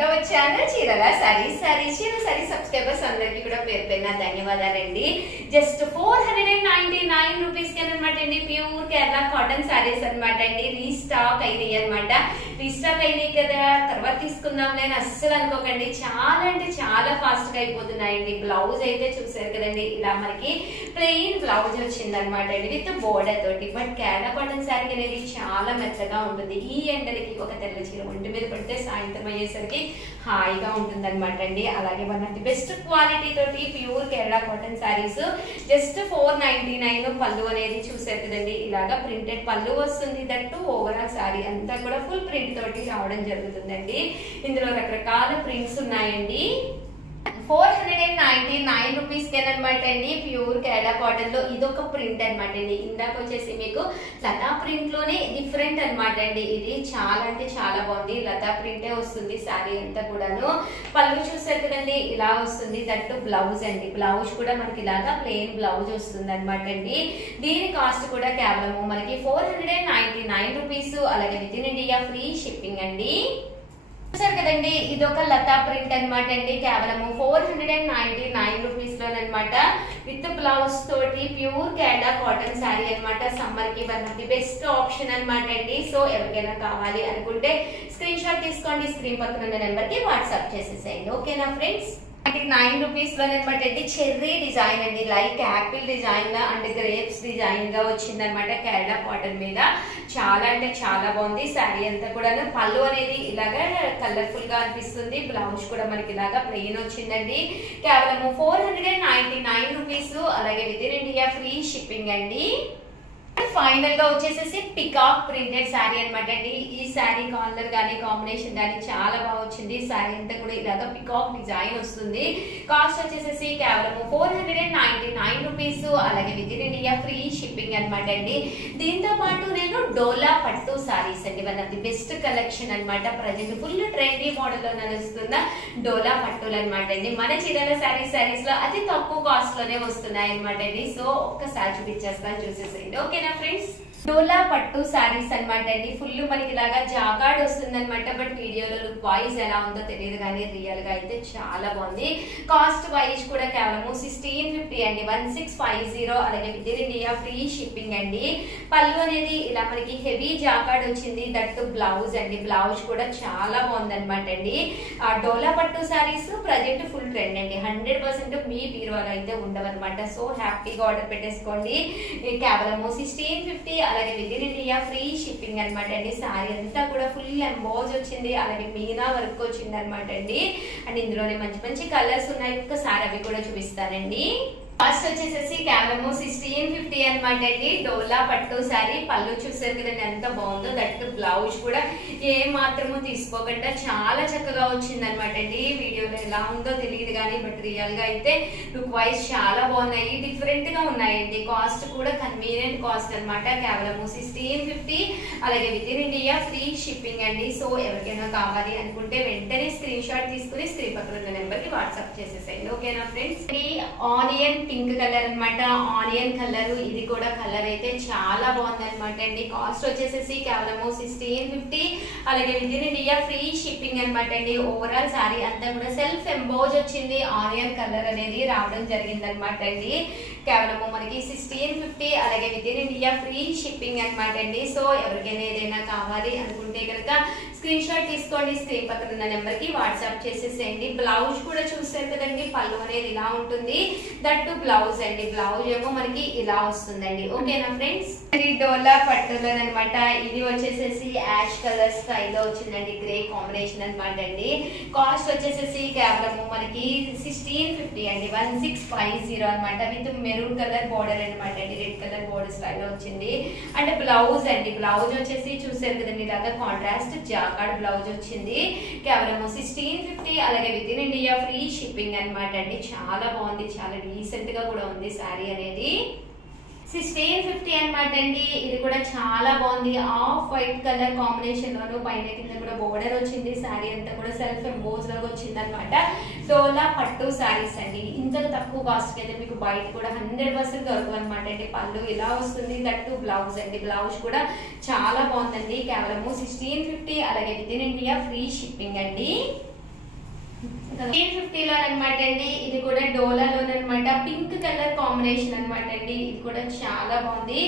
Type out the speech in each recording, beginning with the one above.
Channel చీరల చీర subscribers అందరికి కూడా పేరు పేరున ధన్యవాదాలండి. జస్ట్ 499 రూపీస్ కి అనమాట అండి. ప్యూర్ కేరళ కాటన్ సారీస్ అనమాట అండి. రీస్టాక్ అయినాయి అనమాట. రీస్టాక్ అయినాయి కదా తర్వాత తీసుకుందాం లేని అస్సలు అనుకోకండి. చాలా అంటే చాలా ఫాస్ట్ గా అయిపోతున్నాయండి. బ్లౌజ్ అయితే చూసారు కదండి, ఇలా మనకి ప్లెయిన్ బ్లౌజ్ వచ్చింది అనమాట అండి విత్ బోర్డర్ తోటి. బట్ కేరళ కాటన్ సారీ అనేది చాలా మెత్తగా ఉంటుంది. ఈ ఎండలకి ఒక తెల్ల చీర ఒంటి మీద పడితే సాయంత్రం అయ్యేసరికి హాయిగా ఉంటుంది అనమాట అండి. అలాగే one of the best quality తోటి pure Kerala cotton saris just 499. పళ్ళు అనేది చూసారు కదండి, ఇలాగా ప్రింటెడ్ పళ్ళు వస్తుంది. దట్టు ఓవరాల్ సారీ అంతా కూడా ఫుల్ ప్రింట్ తోటి రావడం జరుగుతుందండి. ఇందులో రకరకాల ప్రింట్స్ ఉన్నాయండి. 499 రూపీస్ అనమాట అండి. ప్యూర్ కేరళ కాటన్ లో ఇదొక ప్రింట్ అనమాట అండి. ఇందాక వచ్చేసి మీకు లతా ప్రింట్ లోనే డిఫరెంట్ అనమాట అండి. ఇది చాలా అంటే చాలా బాగుంది. లతా ప్రింటే వస్తుంది సారీ అంతా కూడాను. పళ్ళు చూసారు కదండి, ఇలా వస్తుంది. దట్టు బ్లౌజ్ అండి. బ్లౌజ్ కూడా మనకి ఇలాగా ప్లెయిన్ బ్లౌజ్ వస్తుంది అనమాట అండి. దీని కాస్ట్ కూడా కేవలము మనకి 499 రూపీస్. అలాగే within India free shipping అండి. చూసారు కదండి, ఇదొక లతా ప్రింట్ అనమాట అండి. కేవలము 499 రూపీస్ లోనమాట విత్ బ్లౌజ్ తోటి ప్యూర్ కేరళ కాటన్ శారీ అనమాట. సమ్మర్ కి one of the best option అనమాట అండి. సో ఎవరికైనా కావాలి అనుకుంటే స్క్రీన్ షాట్ తీసుకోండి, స్క్రీన్ పక్కన ఉన్న నెంబర్ కి వాట్సాప్ చేసేసేయండి. ఓకేనా ఫ్రెండ్స్? 9 రూపీస్ లో అనమాట అండి. చెర్రీ డిజైన్ అండి, like Apple design and grapes design గా వచ్చింది అనమాట కేరళ కాటన్ మీద. చాలా అంటే చాలా బాగుంది శారీ అంతా కూడా. పళ్ళు అనేది ఇలాగా కలర్ఫుల్ గా అనిపిస్తుంది. బ్లౌజ్ కూడా మనకి ఇలాగా ప్లెయిన్ వచ్చిందండి. కేవలము 499 రూపీస్. అలాగే within India free shipping అండి. ఫైనల్ గా వచ్చేసేసి పికాక్ ప్రింటెడ్ శారీ అనమాట అండి. ఈ శారీ కాలర్ గానీ కాంబినేషన్ గానీ చాలా బాగా వచ్చింది. శారీ అంతా కూడా ఇలాగా పికాక్ డిజైన్ వస్తుంది. కాస్ట్ వచ్చేసేసి కేవలము 499 రూపీస్. అలాగే within India free shipping అనమాట అండి. దీంతో పాటు నేను డోలా పట్టు శారీస్ అండి, one of the best collection అనమాట. ప్రజెంట్ ఫుల్ ట్రెండీ మోడల్ లో నడుస్తున్న డోలా పట్టులు అనమాట అండి. మన చీరల శారీస్ లో అతి తక్కువ కాస్ట్ లోనే వస్తున్నాయి అనమాట అండి. సో ఒక్కసారి చూపించేస్తాను, చూసేసేయండి. ఓకేనా ఫ్రెండ్స్? డోలా పట్టు సారీస్ అనమాట అండి. ఫుల్ మనకి ఇలాగా జాగాడ్ వస్తుంది అనమాట. బట్ వీడియోలో లుక్ వైజ్ ఎలా ఉందో తెలియదు, కానీ రియల్ గా అయితే చాలా బాగుంది. కాస్ట్ వైజ్ కూడా కేవలం 1650 అండి, 1650. అలాగే within India free shipping అండి. పళ్ళు అనేది ఇలా మనకి హెవీ జాగాడ్ వచ్చింది. దట్టు బ్లౌజ్ అండి. బ్లౌజ్ కూడా చాలా బాగుంది అనమాట అండి. ఆ డోలా పట్టు సారీస్ ప్రజెంట్ ఫుల్ ట్రెండ్ అండి. 100% మీ బీరువాలో అయితే ఉండవన్నమాట. సో హ్యాపీగా ఆర్డర్ పెట్టేసుకోండి. కేవలం 1650. అలాగే within India free shipping అనమాట అండి. సారీ అంతా కూడా ఫుల్ ఎంబోజ్ వచ్చింది. అలాగే మీనా వర్క్ వచ్చింది అనమాట అండి. అండ్ ఇందులోనే మంచి మంచి కలర్స్ ఉన్నాయి. ఒక్కసారి అవి కూడా చూపిస్తానండి. కాస్ట్ వచ్చేసేసి కేవలం 1650 అనమాట అండి. డోలా పట్టు శారీ. పళ్ళు చూసారు కదండి ఎంత బాగుందో. దట్ బ్లౌజ్ కూడా ఏ మాత్రము తీసుకోకుండా చాలా చక్కగా వచ్చింది అనమాట అండి. వీడియోలో ఎలా ఉందో తెలియదు కానీ బట్ రియల్ గా అయితే లుక్ వైజ్ చాలా బాగున్నాయి, డిఫరెంట్ గా ఉన్నాయండి. కాస్ట్ కూడా కన్వీనియంట్ కాస్ట్ అనమాట. కేవలం 1650. అలాగే within India free shipping అండి. సో ఎవరికైనా కావాలి అనుకుంటే వెంటనే స్క్రీన్ షాట్ తీసుకుని స్క్రీన్ పక్కన ఉన్న నెంబర్ కి వాట్సాప్ చేసేసేయండి. ఓకేనా ఫ్రెండ్స్? ఆనియన్ పింక్ కలర్ అనమాట. Onion colour. ఇది కూడా కలర్ అయితే చాలా బాగుంది అనమాట అండి. కాస్ట్ వచ్చేసేసి కేవలం 1650. అలాగే within India free shipping అనమాట అండి. ఓవరాల్ సారీ అంతా కూడా సెల్ఫ్ ఎంబోజ్ వచ్చింది. ఆనియన్ కలర్ అనేది రావడం జరిగింది అనమాట అండి. కేవలం మనకి 1650. అలాగే within India free shipping అనమాట అండి. సో ఎవరికైనా ఏదైనా కావాలి అనుకుంటే కనుక స్క్రీన్ షాట్ తీసుకోండి, స్క్రీన్ పక్కన ఉన్న నెంబర్ కి వాట్సాప్ చేసేసేయండి. బ్లౌజ్ కూడా చూసారు కదండి, పళ్ళు అనేది ఇలా ఉంటుంది. దట్టు బ్లౌజ్ అండి. బ్లౌజ్ ఏమో మనకి ఇలా వస్తుందండి. ఓకేనా ఫ్రెండ్స్? డోలా పట్టులోనమాట. ఇది వచ్చేసేసి యాష్ కలర్ స్టైల్ లో వచ్చిందండి. గ్రే కాంబినేషన్ అనమాట అండి. కాస్ట్ వచ్చేసేసి కేవలం మనకి 1650 అండి, 1650 అనమాట. విత్ మెరూన్ కలర్ బోర్డర్ అనమాట అండి. రెడ్ కలర్ బోర్డర్ స్టైల్ లో వచ్చింది. అండ్ బ్లౌజ్ అండి. బ్లౌజ్ వచ్చేసి చూసారు కదండి ఇలాగా కాంట్రాస్ట్ జాకార్డ్ బ్లౌజ్ వచ్చింది. కేవలం 1650. అలాగే within India free shipping అనమాట అండి. చాలా బాగుంది, చాలా డీసెంట్ గా కూడా ఉంది శారీ అనేది. 1650 అనమాట అండి. ఇది కూడా చాలా బాగుంది. ఆఫ్ వైట్ కలర్ కాంబినేషన్ లోను పైన కింద కూడా బోర్డర్ వచ్చింది. శారీ అంతా కూడా సెల్ఫ్ ఎంబోజ్ లాగా వచ్చింది అనమాట. డోలా పట్టు శారీస్ అండి. ఇంత తక్కువ కాస్ట్ అయితే మీకు బయట కూడా 100% దొరకవు అనమాట అండి. పళ్ళు ఇలా వస్తుంది. దట్టు బ్లౌజ్ అండి. బ్లౌజ్ కూడా చాలా బాగుందండి. కేవలం 1650. అలాగే within India free shipping అండి. 350 లో అనమాట అండి. ఇది కూడా డోలాలోనమాట, పింక్ కలర్ కాంబినేషన్ అనమాట అండి. ఇది కూడా చాలా బాగుంది.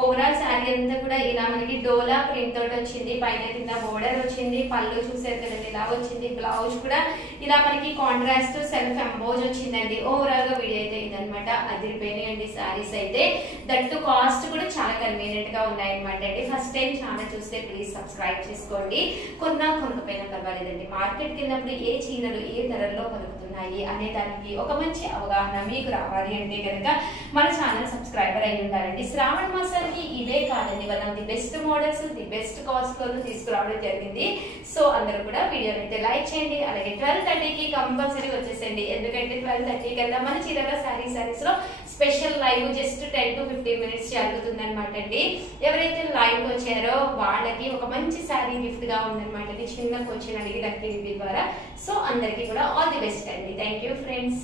ఓవరాల్ శారీ అంతా కూడా ఇలా మనకి డోలా ప్రింట్ తోటి వచ్చింది. పైన కింద బోర్డర్ వచ్చింది. పళ్ళు చూసారు కదండి ఇలా వచ్చింది. బ్లౌజ్ కూడా ఇలా మనకి కాంట్రాస్ట్ సెల్ఫ్ ఎంబోజ్ వచ్చిందండి. ఓవరాల్ గా వీడియో అయితే ఇదనమాట. అదిరిపోయినాయండి శారీస్ అయితే. దట్టు కాస్ట్ కూడా చాలా కన్వీనియంట్ గా ఉన్నాయన్నమాట అండి. ఫస్ట్ టైం ఛానల్ చూస్తే ప్లీజ్ సబ్స్క్రైబ్ చేసుకోండి. కొనకపోయినా పర్వాలేదండి. మార్కెట్కి వెళ్ళినప్పుడు ఏ చీరలు ఏ ధరల్లో పలుకుతున్నాయి అనే దానికి ఒక మంచి అవగాహన మీకు రావాలి అంటే కనుక మన ఛానల్ సబ్స్క్రైబర్ అయి ఉండాలండి. శ్రావణ మాసానికి ఇవే కాదండి, one of the best models, the best cost లో తీసుకురావడం జరిగింది. సో అందరూ కూడా వీడియో అయితే లైక్ చేయండి. అలాగే 12:30కి కంపల్సరీ వచ్చేసండి. ఎందుకంటే 12:30 కల్లా మన చీరల సారీస్ లో special live just 10 to 15 minutes జరుగుతుంది అనమాట అండి. ఎవరైతే లైవ్ వచ్చారో వాళ్ళకి ఒక మంచి శారీ గిఫ్ట్ గా ఉందన్నమాట. చిన్న క్వశ్చన్ అడిగి లక్కీ రివ్యూ ద్వారా. సో అందరికీ కూడా ఆల్ ది బెస్ట్ అండి. Thank you friends.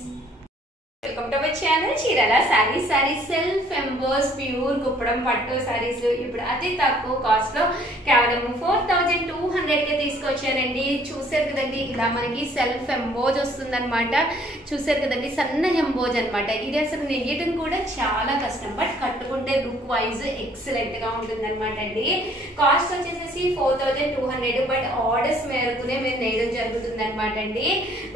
Welcome to my channel Chirala saris self emboss pure Kuppadam పట్టు సారీస్ ఇప్పుడు అతి తక్కువ కాస్ట్ లో కేవలం 4200 కి తీసుకొచ్చారండి. చూసారు కదండి ఇలా మనకి సెల్ఫ్ ఎంబోజ్ వస్తుంది అనమాట. చూసారు కదండి సన్న ఎంబోజ్ అనమాట. ఇది అసలు నెయ్యడం కూడా చాలా కష్టం, బట్ కట్టుకుంటే లుక్ వైజ్ ఎక్సలెంట్ గా ఉంటుంది అనమాట అండి. కాస్ట్ వచ్చేసి 4200, బట్ ఆర్డర్స్ మేరకునే మేము నేయడం జరుగుతుంది అనమాట అండి.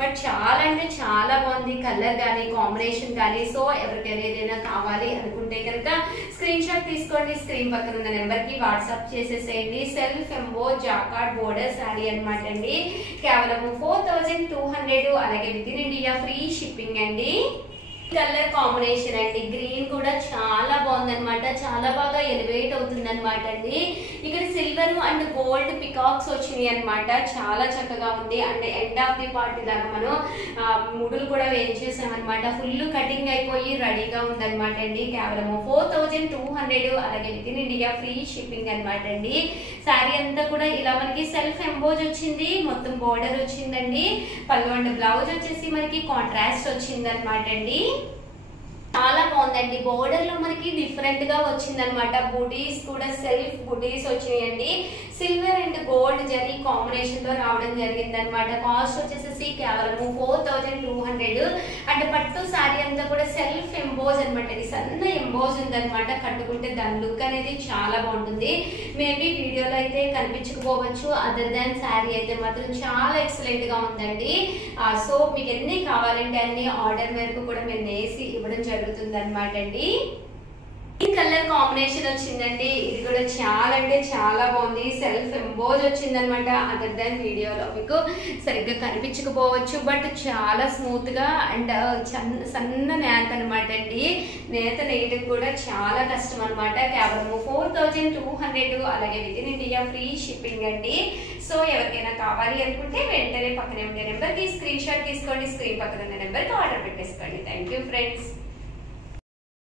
బట్ చాలా అంటే చాలా బాగుంది కలర్ కానీ కాంబినేషన్ కానీ. సో ఎవరికైనా ఏదైనా కావాలి అనుకుంటే కనుక స్క్రీన్ షాట్ తీసుకోండి. స్క్రీన్ పక్కన ఉన్న నెంబర్ కి వాట్సాప్ చేసేసేయండి. సెల్ఫ్ ఎంబో జాకార్డ్ బోర్డర్ శారీ అనమాట అండి. కేవలం 4200. అలాగే within India free shipping అండి. కలర్ కాంబినేషన్ అండి. గ్రీన్ కూడా చాలా బాగుందన్నమాట. చాలా బాగా ఎలివేట్ అవుతుంది అనమాట అండి. ఇక్కడ సిల్వర్ అండ్ గోల్డ్ పికాక్స్ వచ్చినాయి అనమాట. చాలా చక్కగా ఉంది. And end of the part లాగా మనం ముడులు కూడా వేయించేసామన్నమాట. ఫుల్ కటింగ్ అయిపోయి రెడీగా ఉందన్నమాట అండి. కేవలం 4200. అలాగే within India free shipping అనమాట అండి. శారీ అంతా కూడా ఇలా మనకి సెల్ఫ్ ఎంబోజ్ వచ్చింది. మొత్తం బోర్డర్ వచ్చిందండి. పళ్ళు అండ్ బ్లౌజ్ వచ్చేసి మనకి కాంట్రాస్ట్ వచ్చింది అనమాట అండి. చాలా బాగుందండి. బోర్డర్ లో మనకి డిఫరెంట్ గా వచ్చింది అనమాట. బుడీస్ కూడా సెల్ఫ్ బుడీస్ వచ్చినాయండి. Silver and gold zari combination లో రావడం జరిగింది అనమాట. కాస్ట్ వచ్చేసి కేవలం 4200. అండ్ పట్టు శారీ అంతా కూడా సెల్ఫ్ ఎంబోజ్ అనమాట. ఇది సన్న ఎంబోజ్ ఉందన్నమాట. కట్టుకుంటే దాని లుక్ అనేది చాలా బాగుంటుంది. మేబీ వీడియోలో అయితే కనిపించకపోవచ్చు, అదర్ దాన్ శారీ అయితే మాత్రం చాలా ఎక్సలెంట్ గా ఉందండి. సో మీకు ఎన్ని కావాలంటే అన్ని ఆర్డర్ మేరకు కూడా మేము నేసి ఇవ్వడం జరుగుతుంది అనమాట అండి. ఈ కలర్ కాంబినేషన్ వచ్చిందండి. ఇది కూడా చాలా అంటే చాలా బాగుంది. సెల్ఫ్ ఎంబోజ్ వచ్చింది అనమాట. అదర్ దాన్ వీడియోలో మీకు సరిగ్గా కనిపించకపోవచ్చు, బట్ చాలా స్మూత్ గా అండ్ సన్న నేత అనమాట అండి. నేత నేయడం కూడా చాలా కష్టం అనమాట. కేవలం 4200. అలాగే within India free shipping అండి. సో ఎవరికైనా కావాలి అనుకుంటే వెంటనే పక్కనే ఉండే నెంబర్ కి స్క్రీన్ షాట్ తీసుకోండి. స్క్రీన్ పక్కన ఉన్న నెంబర్ కి ఆర్డర్ పెట్టేసుకోండి. Thank you friends.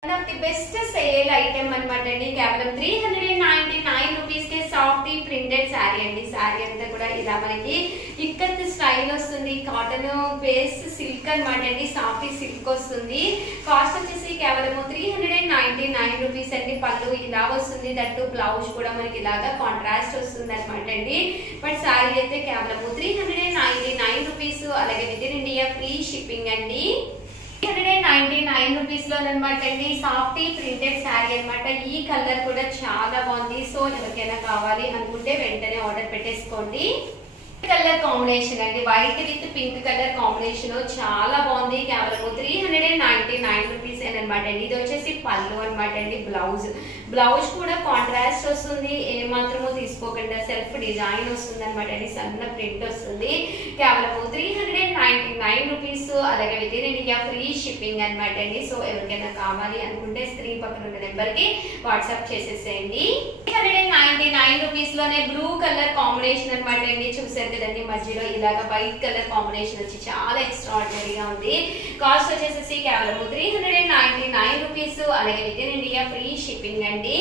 One of the best sale item అనమాట అండి. కేవలం 399 రూపీస్ కే సాఫ్ట్ ప్రింటెడ్ శారీ అండి. శారీ అంతా కూడా ఇలా మనకి ఇక్కత్ స్టైల్ వస్తుంది. కాటన్ బేస్ సిల్క్ అనమాట అండి. సాఫ్ట్ సిల్క్ వస్తుంది. కాస్ట్ వచ్చేసి కేవలం 399 రూపీస్ అండి. పళ్ళు ఇలా వస్తుంది. దట్టు బ్లౌజ్ కూడా మనకి ఇలాగా కాంట్రాస్ట్ వస్తుంది అనమాట అండి. బట్ శారీ అయితే కేవలం 399 రూపీస్. అలాగే within India free shipping అండి. 399 రూపీస్ లోనమాట అండి. సాఫ్ట్ ప్రింటెడ్ శారీ అనమాట. ఈ కలర్ కూడా చాలా బాగుంది. సో ఎవరికైనా కావాలి అనుకుంటే వెంటనే ఆర్డర్ పెట్టేసుకోండి. కలర్ కాంబినేషన్ అండి. White with pink colour combination చాలా బాగుంది. కేవలం 399 రూపీస్ అనమాట అండి. ఇది వచ్చేసి పళ్ళు అనమాట అండి. బ్లౌజ్ కూడా కాంట్రాస్ట్ వస్తుంది. ఏ మాత్రమో తీసుకోకుండా సెల్ఫ్ డిజైన్ వస్తుంది అనమాట అండి. సన్న ప్రింట్ వస్తుంది. కేవలం 399 రూపీస్. అలాగే within India free shipping అనమాట అండి. సో ఎవరికైనా కావాలి అనుకుంటే స్క్రీన్ పక్కన ఉన్న నెంబర్ కి వాట్సాప్ చేసేసేయండి. 399 రూపీస్ లోనే బ్లూ కలర్ కాంబినేషన్ అనమాట అండి. చూసారు కదండి మధ్యలో ఇలాగా వైట్ కలర్ కాంబినేషన్ వచ్చి చాలా ఎక్స్ట్రాఆర్డినరీగా ఉంది. కాస్ట్ వచ్చేసి కేవలం 399 రూపీస్. అలాగే within India free shipping అండి.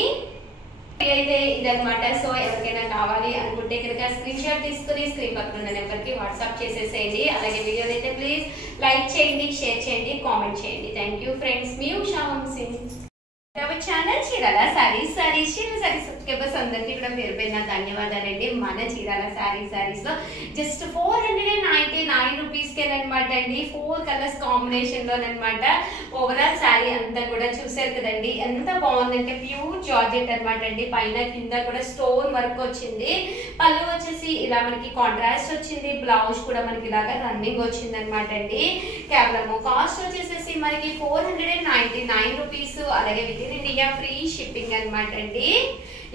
అయితే ఇదనమాట. సో ఎవరికైనా కావాలి అనుకుంటే కనుక స్క్రీన్ షాట్ తీసుకుని స్క్రీన్ పక్కన ఉన్న నెంబర్ కి వాట్సాప్ చేసేసేయండి. అలాగే వీడియోని అయితే ప్లీజ్ లైక్ చేయండి, షేర్ చేయండి, కామెంట్ చేయండి. Thank you friends. మీ Usha Vamshi channel Chirala saris subscribers అందరికీ కూడా పేరు పేరున ధన్యవాదాలండి. మన చీరాల సారీస్ లో జస్ట్ 499 రూపీస్ కేనండి అనమాట అండి, 4 కలర్స్ కాంబినేషన్ లోనమాట. ఓవరాల్ శారీ అంతా కూడా చూసారు కదండి ఎంత బాగుందంటే ప్యూర్ జార్జెట్ అనమాట అండి. పైన కింద కూడా స్టోన్ వర్క్ వచ్చింది. పళ్ళు వచ్చేసి ఇలా మనకి కాంట్రాస్ట్ వచ్చింది. బ్లౌజ్ కూడా మనకి ఇలాగా రన్నింగ్ వచ్చింది అనమాట అండి. కేవలం కాస్ట్ వచ్చేసేసి మనకి 499 రూపీస్. అలాగే within India free shipping అనమాట అండి.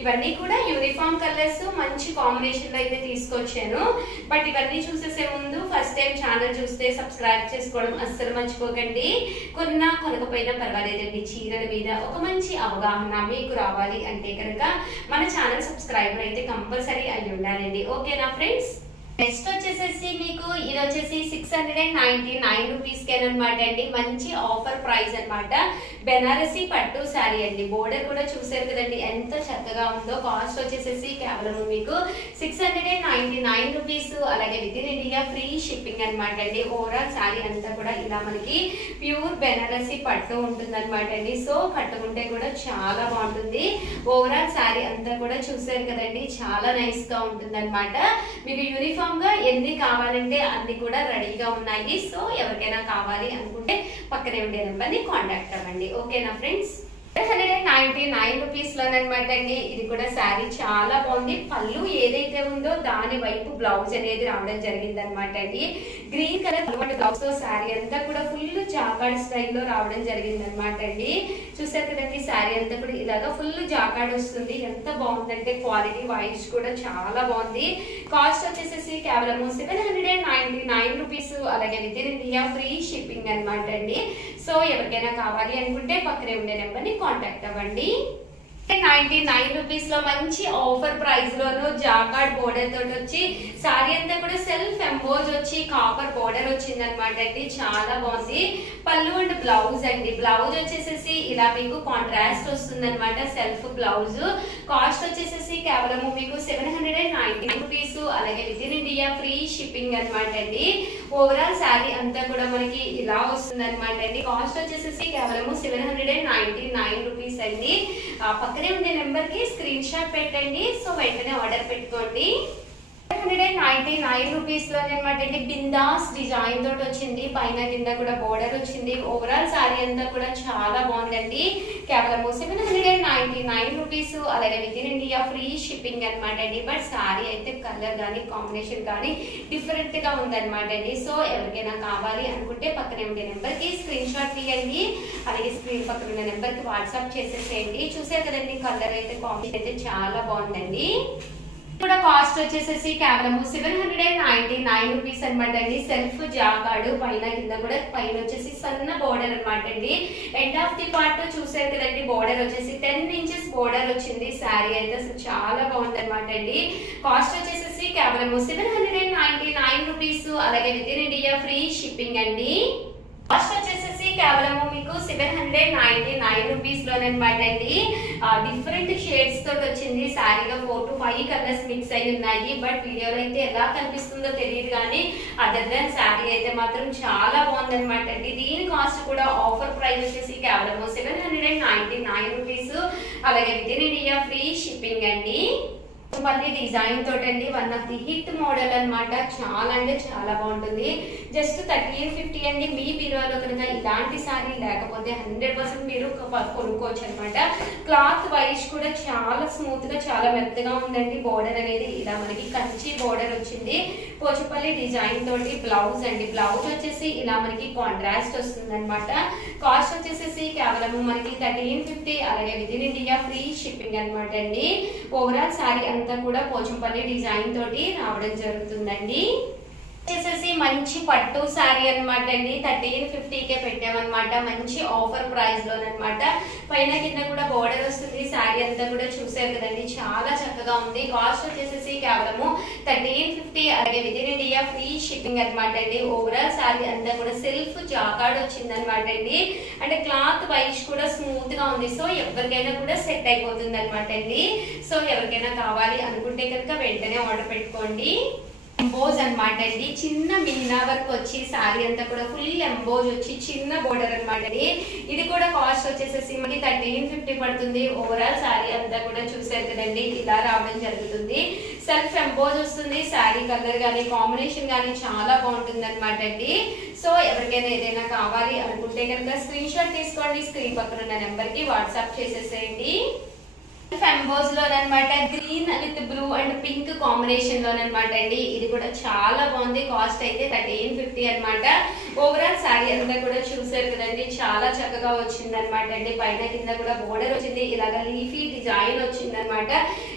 ఇవన్నీ కూడా యూనిఫామ్ కలర్స్ మంచి కాంబినేషన్ లో అయితే తీసుకొచ్చాను. బట్ ఇవన్నీ చూసేసే ముందు ఫస్ట్ టైం ఛానల్ చూస్తే సబ్స్క్రైబ్ చేసుకోవడం అస్సలు మర్చిపోకండి. కొనకపోయినా పర్వాలేదండి, చీరల మీద ఒక మంచి అవగాహన మీకు రావాలి అంటే కనుక మన ఛానల్ సబ్స్క్రైబర్ అయితే కంపల్సరీ అయి ఉండాలండి. ఓకేనా ఫ్రెండ్స్? నెక్స్ట్ వచ్చేసేసి మీకు ఇది వచ్చేసి 699 రూపీస్ కేనమాట అండి. మంచి ఆఫర్ ప్రైస్ అనమాట. బెనారసి పట్టు శారీ అండి. బోర్డర్ కూడా చూసారు కదండి ఎంత చక్కగా ఉందో. కాస్ట్ వచ్చేసేసి కేవలం మీకు 699 రూపీస్. అలాగే within India free shipping అనమాట అండి. ఓవరాల్ శారీ అంతా కూడా ఇలా మనకి ప్యూర్ బెనారసి పట్టు ఉంటుంది అనమాట అండి. సో కట్టుకుంటే కూడా చాలా బాగుంటుంది. ఓవరాల్ శారీ అంతా కూడా చూసారు కదండి చాలా నైస్ గా ఉంటుంది అనమాట. మీకు యూనిఫామ్ గా ఎన్ని కావాలంటే అన్ని కూడా రెడీగా ఉన్నాయి. సో ఎవరికైనా కావాలి అనుకుంటే పక్కనే ఉండే నెంబర్ ని కాంటాక్ట్ అవ్వండి. ఓకేనా ఫ్రెండ్స్? 199 రూపీస్ లోనమాట అండి. ఇది కూడా శారీ చాలా బాగుంది. పళ్ళు ఏదైతే ఉందో దాని వైపు బ్లౌజ్ అనేది రావడం జరిగింది అనమాట అండి. గ్రీన్ కలర్ బ్లౌజ్ తో శారీ అంతా కూడా ఫుల్ జాకార్డ్ స్టైల్లో రావడం జరిగింది అనమాట అండి. చూసారు కదండి శారీ అంతా కూడా ఇలాగా ఫుల్ జాకార్డ్ వస్తుంది. ఎంత బాగుందంటే క్వాలిటీ వైజ్ కూడా చాలా బాగుంది. కాస్ట్ వచ్చేసేసి కేవలం 799 రూపీస్. అలాగే within India free shipping అనమాట అండి. సో ఎవరికైనా కావాలి అనుకుంటే పక్కనే ఉండే నెంబర్ ని కాంటాక్ట్ అవ్వండి. 99 రూపీస్ లో మంచి ఆఫర్ ప్రైస్ లోను జాకార్డ్ బోర్డర్ తోటి వచ్చి సారీ అంతా కూడా సెల్ఫ్ ఎంబోజ్ వచ్చి కాపర్ బోర్డర్ వచ్చింది అనమాట అండి. చాలా బాగుంది. పళ్ళు అండ్ బ్లౌజ్ అండి. బ్లౌజ్ వచ్చేసేసి ఇలా మీకు కాంట్రాస్ట్ వస్తుంది అనమాట. Self blouse. కాస్ట్ వచ్చేసేసి కేవలం మీకు 799 రూపీస్. అలాగే within India free shipping అనమాట అండి. ఓవరాల్ శారీ అంతా కూడా మనకి ఇలా వస్తుంది అనమాట అండి. కాస్ట్ వచ్చేసేసి కేవలం 799 రూపీస్ అండి. పక్కనే ఉండే నెంబర్ కి స్క్రీన్ షాట్ పెట్టండి. సో వెంటనే ఆర్డర్ పెట్టుకోండి. 199 రూపీస్ లో అనమాట అండి. బిందాస్ డిజైన్ తోటి వచ్చింది. పైన కింద కూడా బోర్డర్ వచ్చింది. ఓవరాల్ శారీ అంతా కూడా చాలా బాగుందండి. కేవలం 799 రూపీస్. అలాగే within India free shipping అనమాట అండి. బట్ శారీ అయితే కలర్ కానీ కాంబినేషన్ కానీ డిఫరెంట్ గా ఉందన్నమాట అండి. సో ఎవరికైనా కావాలి అనుకుంటే పక్కనే ఉండే నెంబర్ కి స్క్రీన్ షాట్ తీయండి. అలాగే స్క్రీన్ పక్కన ఉన్న నెంబర్ కి వాట్సాప్ చేసేసేయండి. చూసారు కదండి కలర్ అయితే కాంబినేషన్ అయితే చాలా బాగుందండి. కూడా కాస్ట్ వచ్చేసేసి కేవలం 799 రూపీస్ అనమాట అండి. సెల్ఫ్ జాకార్డ్ పైన కింద కూడా పైన వచ్చేసి సన్న బోర్డర్ అనమాట అండి. ఎండ్ ఆఫ్ ది పార్ట్ చూసారు కదండి బోర్డర్ వచ్చేసి 10 ఇంచెస్ బోర్డర్ వచ్చింది. శారీ అయితే అసలు చాలా బాగుంది అనమాట అండి. కాస్ట్ వచ్చేసేసి కేవలం 799 రూపీస్. అలాగే within India free shipping అండి. కాస్ట్ వచ్చేసేసి కేవలం మీకు 799 రూపీస్ లోనమాట అండి. డిఫరెంట్ షేడ్స్ తోటి వచ్చింది. శారీలో 4 to 5 కలర్స్ మిక్స్ అయి ఉన్నాయి. బట్ వీడియోలో అయితే ఎలా కనిపిస్తుందో తెలియదు కానీ అదర్ దాన్ శారీ అయితే మాత్రం చాలా బాగుంది అనమాట అండి. దీని కాస్ట్ కూడా ఆఫర్ ప్రైస్ వచ్చేసి కేవలం 799 రూపీస్. అలాగే within India free shipping అండి. మళ్ళీ డిజైన్ తోటండి. One of the hit model అనమాట. చాలా అంటే చాలా బాగుంటుంది. జస్ట్ 1350 అండి. మీ బీరువాలో కనుక ఇలాంటి సారీ లేకపోతే 100% మీరు కొనుక్కోవచ్చు అనమాట. క్లాత్ వైజ్ కూడా చాలా స్మూత్ గా చాలా మెత్తగా ఉందండి. బోర్డర్ అనేది ఇలా మనకి కంచి బోర్డర్ వచ్చింది. పోచపల్లి డిజైన్ తోటి బ్లౌజ్ అండి. బ్లౌజ్ వచ్చేసి ఇలా మనకి కాంట్రాస్ట్ వస్తుంది అనమాట. కాస్ట్ వచ్చేసేసి కేవలం మనకి 1350. అలాగే within India free shipping అనమాట అండి. ఓవరాల్ శారీ అంతా కూడా పోచంపల్లి డిజైన్ తోటి రావడం జరుగుతుందండి. వచ్చేసేసి మంచి పట్టు శారీ అనమాట అండి. 1350కే పెట్టామన్నమాట. మంచి ఆఫర్ ప్రైస్ లోనమాట. పైన కింద కూడా బోర్డర్ వస్తుంది. శారీ అంతా కూడా చూసారు కదండి చాలా చక్కగా ఉంది. కాస్ట్ వచ్చేసేసి కేవలము 1350. అలాగే within India free shipping అనమాట అండి. ఓవరాల్ శారీ అంతా కూడా సెల్ఫ్ జాకార్డ్ వచ్చింది అనమాట అండి. అంటే క్లాత్ వైజ్ కూడా స్మూత్ గా ఉంది. సో ఎవరికైనా కూడా సెట్ అయిపోతుంది అనమాట అండి. సో ఎవరికైనా కావాలి అనుకుంటే కనుక వెంటనే ఆర్డర్ పెట్టుకోండి. ఎంబోజ్ అనమాట అండి. చిన్న మీనా వర్క్ వచ్చి సారీ అంతా కూడా ఫుల్ ఎంబోజ్ వచ్చి చిన్న బోర్డర్ అనమాట అండి. ఇది కూడా కాస్ట్ వచ్చేసేసి మనకి 1350 పడుతుంది. ఓవరాల్ సారీ అంతా కూడా చూసారు కదండి, ఇలా రావడం జరుగుతుంది. సెల్ఫ్ ఎంబోజ్ వస్తుంది. సారీ కలర్ గానీ కాంబినేషన్ గానీ చాలా బాగుంటుంది అనమాట అండి. సో ఎవరికైనా ఏదైనా కావాలి అనుకుంటే కనుక స్క్రీన్ షాట్ తీసుకోండి, స్క్రీన్ పక్కన ఉన్న నెంబర్ కి వాట్సాప్ చేసేసేయండి. ఎంబోజ్ లోనమాట green with blue and pink combination లోనమాట అండి. ఇది కూడా చాలా బాగుంది. కాస్ట్ అయితే 1350 అనమాట. ఓవరాల్ సారీ అంతా కూడా చూసారు కదండి, చాలా చక్కగా వచ్చింది అనమాట అండి. పైన కింద కూడా బోర్డర్ వచ్చింది, ఇలాగ లీఫీ డిజైన్ వచ్చింది అనమాట.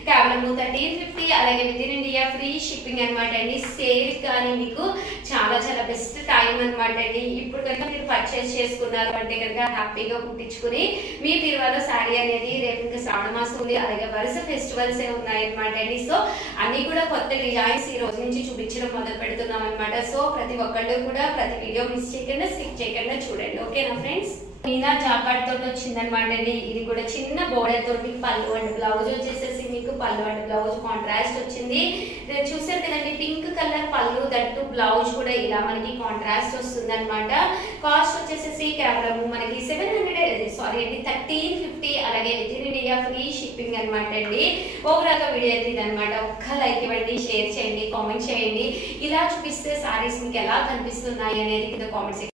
కేవలం 1350. అలాగే within India free shipping అనమాట అండి. సేల్ కానీ మీకు చాలా చాలా బెస్ట్ టైం అనమాట అండి. ఇప్పుడు కనుక మీరు పర్చేస్ చేసుకున్నారు అంటే కనుక హ్యాపీగా కుట్టించుకుని మీ బీరువాలో సారీ అనేది రేపు ఇంకా శ్రావణ మాసం, అలాగే వరుస ఫెస్టివల్స్ ఉన్నాయన్నమాట అండి. సో అన్ని కూడా కొత్త డిజైన్స్ ఈ రోజు నుంచి చూపించడం మొదలు పెడుతున్నాం అనమాట. సో ప్రతి ఒక్కళ్ళు కూడా ప్రతి వీడియో మిస్ చేయకుండా స్కిప్ చేయకుండా చూడండి, ఓకేనా ఫ్రెండ్స్. మీనా జాకార్డ్ తోటి వచ్చింది అనమాట అండి. ఇది కూడా చిన్న బోర్డర్ తోటి పళ్ళు అండ్ బ్లౌజ్ వచ్చేసేసి మీకు పళ్ళు అండ్ బ్లౌజ్ కాంట్రాస్ట్ వచ్చింది. చూసారు కదండి, పింక్ కలర్ పళ్ళు, దట్టు బ్లౌజ్ కూడా ఇలా మనకి కాంట్రాస్ట్ వస్తుంది అనమాట. కాస్ట్ వచ్చేసేసి కేవలం మనకి 1350. అలాగే within India free shipping అనమాట అండి. ఓవరాల్ గా వీడియో అయితే ఇదనమాట. ఒక్క లైక్ ఇవ్వండి, షేర్ చేయండి, కామెంట్ చేయండి. ఇలా చూపిస్తే సారీస్ మీకు ఎలా కనిపిస్తున్నాయి అనేది కింద కామెంట్స్